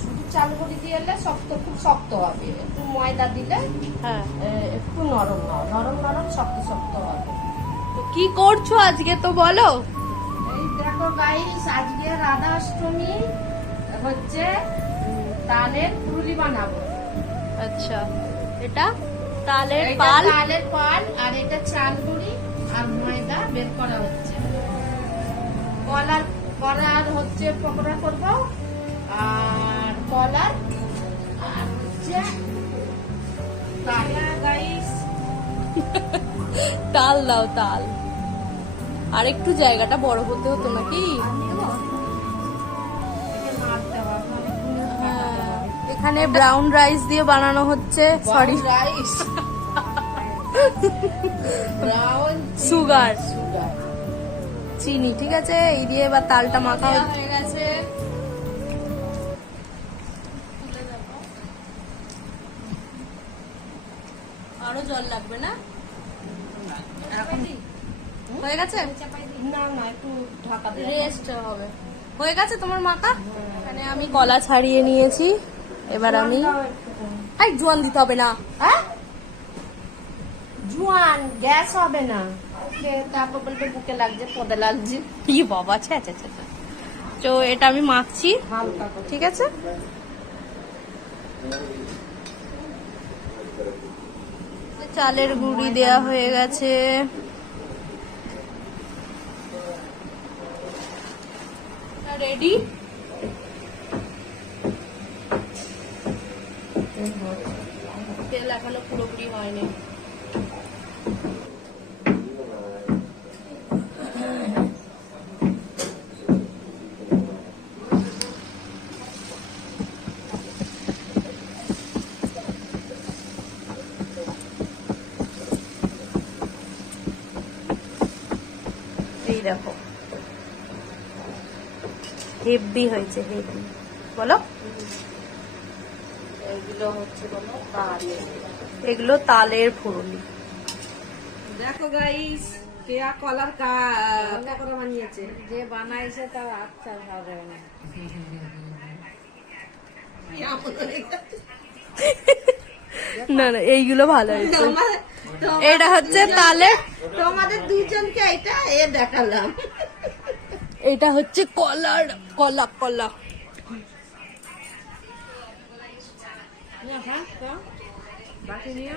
শুধু চাল গুঁড়ি দিয়ে এলে শক্ত, খুব শক্ত হবে। একটু ময়দা দিলে হ্যাঁ, একটু নরম নরম নরম শক্ত শক্ত হবে। তো কি করছো আজকে তো বলো। এই দেখো গাইস, আজকে রাধাষ্টমী হচ্ছে, তালের পুরুলি বানাবো। আচ্ছা, এটা তালের এইটা পাল। তালের পাল, আর এটা চাল গুঁড়ি আর ময়দা বের করা হচ্ছে। কলার হচ্ছে পকোড়া করবো, আর কলার, আর হচ্ছে তালা গাইস। তাল দাও, তাল। আর একটু জায়গাটা বড় হতে হতো নাকি? হ্যাঁ, এখানে ব্রাউন রাইস দিয়ে বানানো হচ্ছে। Sorry, rice, brown sugar, sugar চিনি। ঠিক আছে, এই দিয়ে এবার তালটা মাখা হয়ে গেছে। আরো জল লাগবে না? এখন হয়ে গেছে, না না, একটু ঢাকা দিয়ে রেস্ট হবে। হয়ে গেছে তোমার মাখা। এখানে আমি কলা ছাড়িয়ে নিয়েছি, এবার আমি জোয়ান দিতে হবে না। হ্যাঁ, জোয়ান গ্যাস হবে না। তারপর বলবে বুকে লাগছে, পদে লাগছে। কি বাবা, আচ্ছা আচ্ছা আচ্ছা। তো এটা আমি মাখছি, হালকা করে। ঠিক আছে। চালের গুঁড়ি দেয়া হয়ে গেছে, রেডি। তেল এখনো পুরোপুরি হয়নি। এই দেখো, হেভি হয়েছে, হেভি। বলো, এগুলো হচ্ছে কোনো তালের। এগুলো তালের ফুরুলি। দেখো গাইস, কেয়া কলার পকোড়া বানিয়েছে। যে বানাইছে তার আচ্ছা হবে না। না না, এইগুলো ভালো হয়েছে। এটা হচ্ছে তালে, তোমাদের দুইজনকে এটা দেখালাম। এটা হচ্ছে কলার, কলা কলা। বাকি নিয়ে